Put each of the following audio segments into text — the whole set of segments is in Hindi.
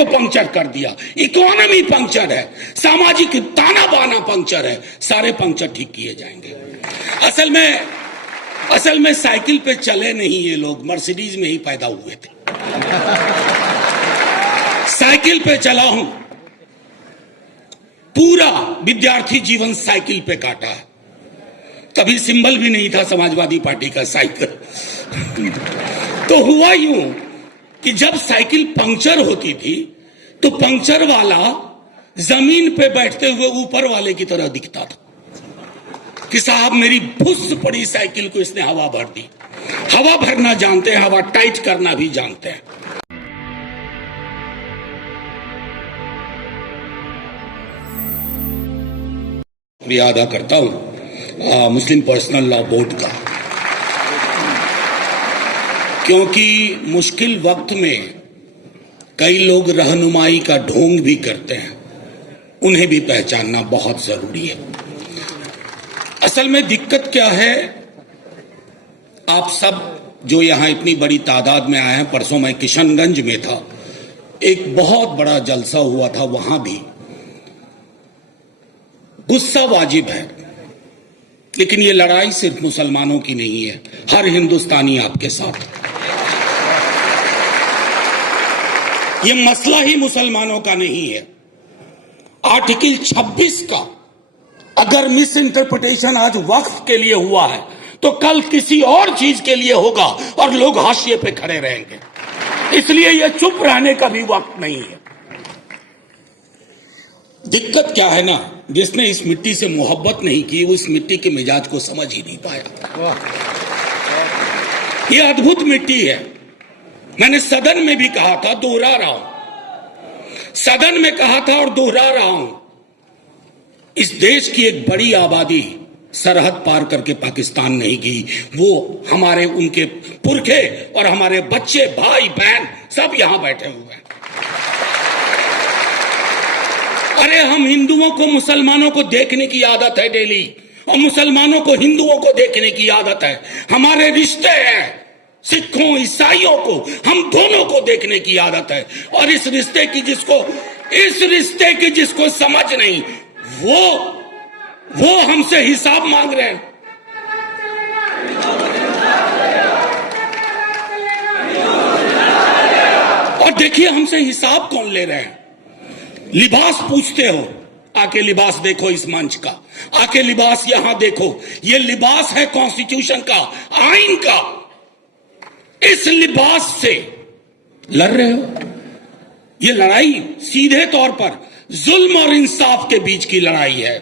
को पंक्चर कर दिया, इकोनॉमी पंक्चर है, सामाजिक ताना बाना पंक्चर है, सारे पंक्चर ठीक किए जाएंगे। असल में साइकिल पे चले नहीं ये लोग, मर्सिडीज में ही पैदा हुए थे। साइकिल पे चला हूं, पूरा विद्यार्थी जीवन साइकिल पे काटा है। कभी सिंबल भी नहीं था समाजवादी पार्टी का साइकिल। तो हुआ यूं कि जब साइकिल पंक्चर होती थी तो पंक्चर वाला जमीन पे बैठते हुए ऊपर वाले की तरह दिखता था कि साहब मेरी फुस पड़ी साइकिल को इसने हवा भर दी। हवा भरना जानते हैं, हवा टाइट करना भी जानते हैं। शुक्रिया अदा करता हूं मुस्लिम पर्सनल लॉ बोर्ड का, क्योंकि मुश्किल वक्त में कई लोग रहनुमाई का ढोंग भी करते हैं, उन्हें भी पहचानना बहुत जरूरी है। असल में दिक्कत क्या है, आप सब जो यहां इतनी बड़ी तादाद में आए हैं, परसों मैं किशनगंज में था, एक बहुत बड़ा जलसा हुआ था, वहां भी गुस्सा वाजिब है, लेकिन ये लड़ाई सिर्फ मुसलमानों की नहीं है, हर हिंदुस्तानी आपके साथ। ये मसला ही मुसलमानों का नहीं है। आर्टिकल 26 का अगर मिस इंटरप्रिटेशन आज वक्फ के लिए हुआ है तो कल किसी और चीज के लिए होगा और लोग हाशिए पे खड़े रहेंगे। इसलिए यह चुप रहने का भी वक्त नहीं है। दिक्कत क्या है ना, जिसने इस मिट्टी से मोहब्बत नहीं की वो इस मिट्टी के मिजाज को समझ ही नहीं पाया। ये अद्भुत मिट्टी है। मैंने सदन में भी कहा था, दोहरा रहा हूं, सदन में कहा था और दोहरा रहा हूं, इस देश की एक बड़ी आबादी सरहद पार करके पाकिस्तान नहीं गई। वो हमारे उनके पुरखे और हमारे बच्चे, भाई बहन सब यहां बैठे हुए हैं। अरे हम हिंदुओं को मुसलमानों को देखने की आदत है डेली, और मुसलमानों को हिंदुओं को देखने की आदत है। हमारे रिश्ते हैं, सिखों ईसाइयों को, हम दोनों को देखने की आदत है। और इस रिश्ते की जिसको समझ नहीं, वो हमसे हिसाब मांग रहे हैं। और देखिए हमसे हिसाब कौन ले रहे हैं। लिबास पूछते हो, आके लिबास देखो इस मंच का, आके लिबास यहां देखो। ये लिबास है कॉन्स्टिट्यूशन का, आइन का। इस लिबास से लड़ रहे हो। ये लड़ाई सीधे तौर पर जुल्म और इंसाफ के बीच की लड़ाई है,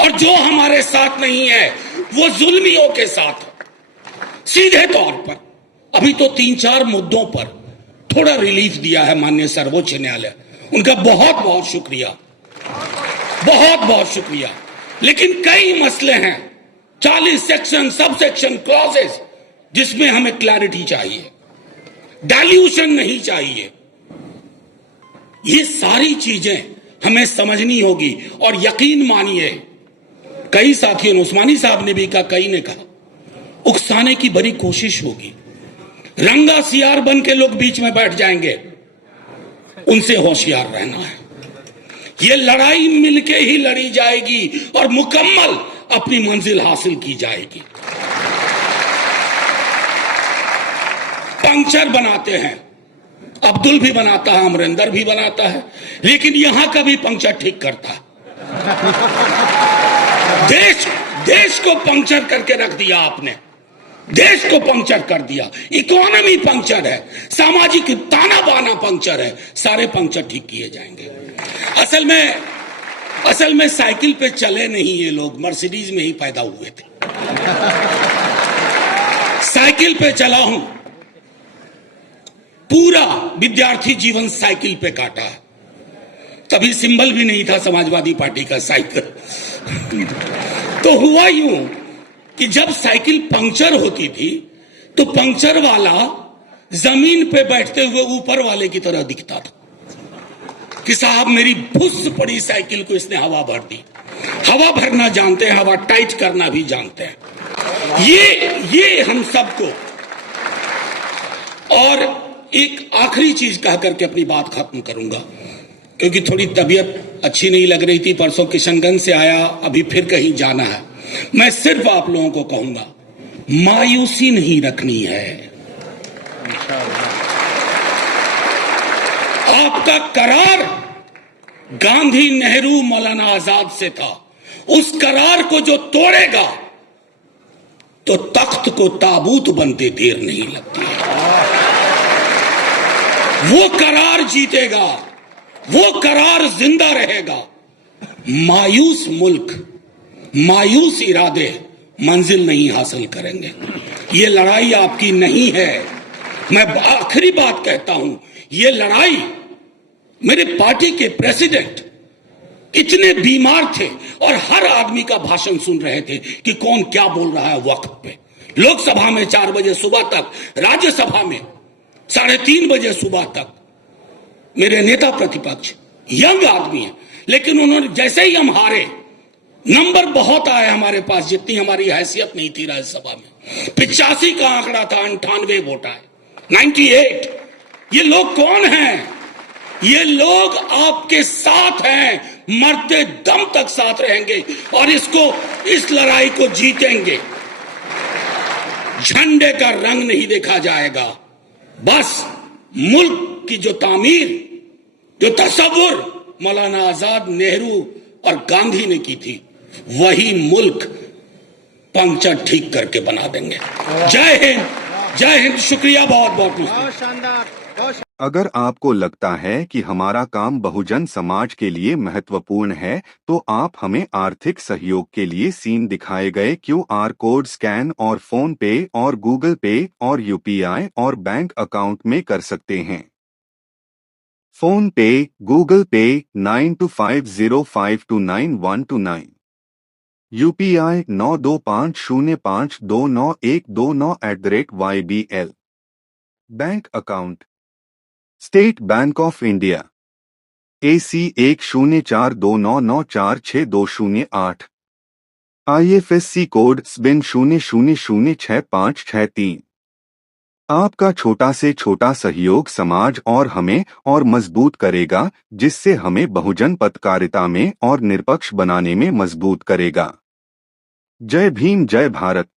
और जो हमारे साथ नहीं है वो जुल्मियों के साथ है। सीधे तौर पर अभी तो 3-4 मुद्दों पर थोड़ा रिलीफ दिया है माननीय सर्वोच्च न्यायालय, उनका बहुत बहुत शुक्रिया, बहुत बहुत शुक्रिया। लेकिन कई मसले हैं, 40 सेक्शन, सब सेक्शन, क्लॉजेस, जिसमें हमें क्लैरिटी चाहिए, डाइल्यूशन नहीं चाहिए। ये सारी चीजें हमें समझनी होगी। और यकीन मानिए, कई साथियों ने, उस्मानी साहब ने भी कहा, कई ने कहा, उकसाने की बड़ी कोशिश होगी। रंगा सियार बन के लोग बीच में बैठ जाएंगे, उनसे होशियार रहना है। ये लड़ाई मिलके ही लड़ी जाएगी और मुकम्मल अपनी मंजिल हासिल की जाएगी। पंक्चर बनाते हैं, अब्दुल भी बनाता है, अमरिंदर भी बनाता है, लेकिन यहां का भी पंक्चर ठीक करता है। देश को पंक्चर करके रख दिया आपने, देश को पंक्चर कर दिया। इकोनॉमी पंक्चर है, सामाजिक ताना बाना पंक्चर है, सारे पंक्चर ठीक किए जाएंगे। असल में साइकिल पे चले नहीं ये लोग, मर्सिडीज में ही पैदा हुए थे। साइकिल पे चला हूं, पूरा विद्यार्थी जीवन साइकिल पे काटा है। कभी सिंबल भी नहीं था समाजवादी पार्टी का साइकिल। तो हुआ यूं कि जब साइकिल पंक्चर होती थी तो पंक्चर वाला जमीन पे बैठते हुए ऊपर वाले की तरह दिखता था कि साहब मेरी फुस पड़ी साइकिल को इसने हवा भर दी। हवा भरना जानते हैं, हवा टाइट करना भी जानते हैं। ये हम सबको, और एक आखिरी चीज कह करके अपनी बात खत्म करूंगा, क्योंकि थोड़ी तबीयत अच्छी नहीं लग रही थी। परसों किशनगंज से आया, अभी फिर कहीं जाना है। मैं सिर्फ आप लोगों को कहूंगा, मायूसी नहीं रखनी है। आपका करार गांधी, नेहरू, मौलाना आजाद से था। उस करार को जो तोड़ेगा तो तख्त को ताबूत बनते देर नहीं लगती है। वो करार जीतेगा, वो करार जिंदा रहेगा। मायूस मुल्क, मायूस इरादे मंजिल नहीं हासिल करेंगे। ये लड़ाई आपकी नहीं है। मैं आखिरी बात कहता हूं, ये लड़ाई, मेरे पार्टी के प्रेसिडेंट इतने बीमार थे और हर आदमी का भाषण सुन रहे थे कि कौन क्या बोल रहा है वक्त पे। लोकसभा में 4 बजे सुबह तक, राज्यसभा में 3:30 बजे सुबह तक मेरे नेता प्रतिपक्ष यंग आदमी है, लेकिन उन्होंने जैसे ही हम हारे, नंबर बहुत आए हमारे पास, जितनी हमारी हैसियत नहीं थी राज्यसभा में। 85 का आंकड़ा था, 98 वोट आए, 98। ये लोग कौन हैं? ये लोग आपके साथ हैं, मरते दम तक साथ रहेंगे और इस लड़ाई को जीतेंगे। झंडे का रंग नहीं देखा जाएगा, बस मुल्क की जो तामीर, जो तसव्वुर मौलाना आजाद, नेहरू और गांधी ने की थी, वही मुल्क पंक्चर ठीक करके बना देंगे। जय हिंद, जय हिंद। शुक्रिया बहुत बहुत। शानदार। अगर आपको लगता है कि हमारा काम बहुजन समाज के लिए महत्वपूर्ण है, तो आप हमें आर्थिक सहयोग के लिए सीन दिखाए गए QR कोड स्कैन और फोन पे और गूगल पे और UPI और बैंक अकाउंट में कर सकते हैं। फोन पे, गूगल पे 9250529129, UPI 9250529129@YBL। Bank account state bank of India AC 104299462008, IFSC code SBIN 00066563। आपका छोटा से छोटा सहयोग समाज और हमें और मजबूत करेगा, जिससे हमें बहुजन पत्रकारिता में और निष्पक्ष बनाने में मजबूत करेगा। जय भीम, जय भारत।